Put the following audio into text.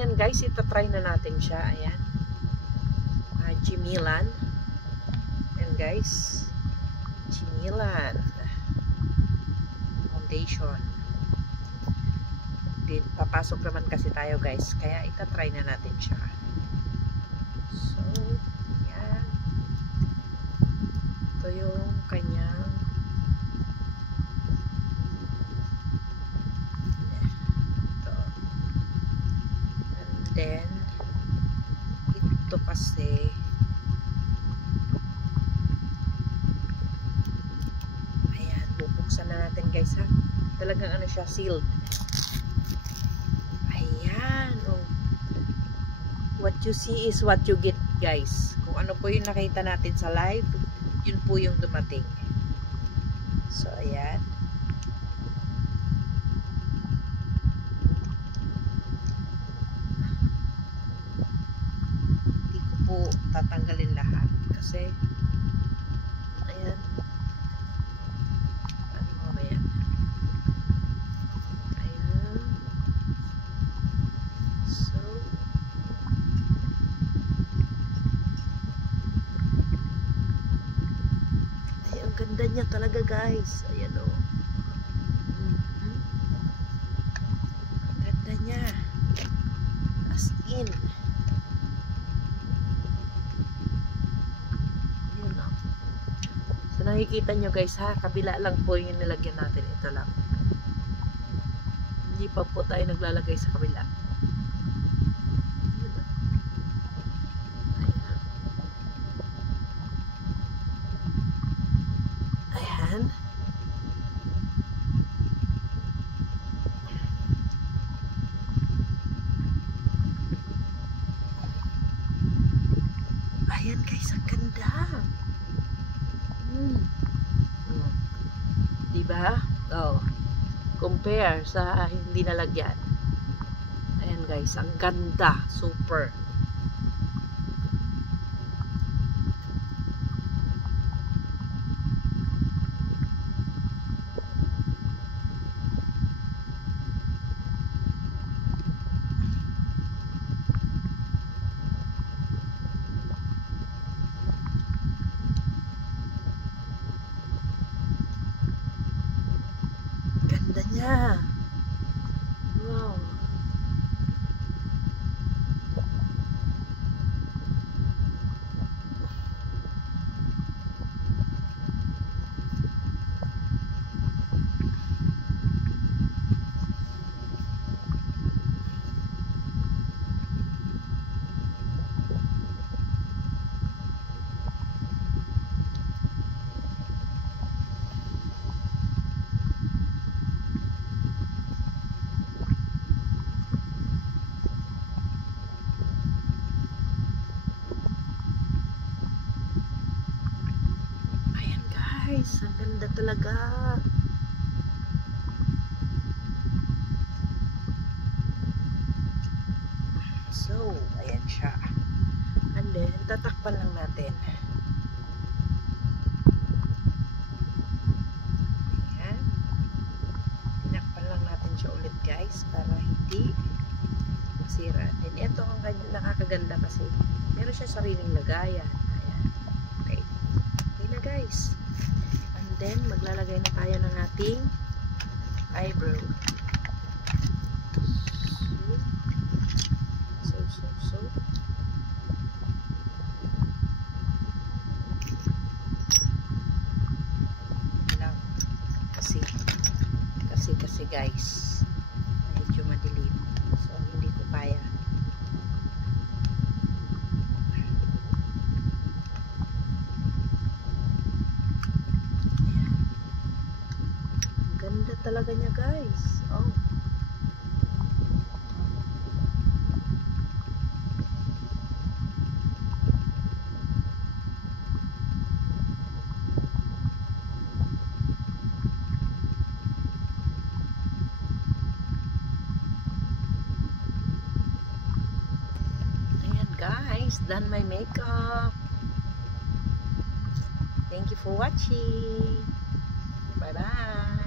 Ayan guys, itatry na natin siya. Ayan. Jimilan. Ayan guys. Jimilan. Foundation. Papasok naman kasi tayo guys. Kaya itatry na natin siya. So, ayan. Ito yung kanyang then ito kasi ayan, bubuksan na natin guys ha. Talagang ano siya, sealed. Ayan, oh. What you see is what you get guys. Kung ano po yung nakita natin sa live, yun po yung dumating. So ayan. Tatanggalin lahat kasi ayan, ano mo ba yan, ayan. So ay, ang ganda niya talaga guys. Ayan o, ang ganda niya as in. So, nakikita nyo guys ha, kabila lang po yung nilagyan natin. Ito lang. Hindi pa po tayo naglalagay sa kabila. Ayan. Ayan guys, ang ganda. Diba? Oh. Compare sa hindi nalagyan. Ayan guys, ang ganda. Super. Ganda niya. Wow. Guys, ang ganda talaga. So, ayan siya. And then, tatakpan lang natin. Ayan. Tinakpan lang natin siya ulit guys, para hindi masira. And ito ang nakakaganda kasi meron siya sariling lagayan. Ayan. Okay. Okay na guys. Then, maglalagay na tayo ng ating eyebrow. So. Lang. Kasi guys, medyo madilim. So, hindi ko kaya. Ganda talaga niya guys. Oh. Ayan guys, done my makeup. Thank you for watching. Bye bye.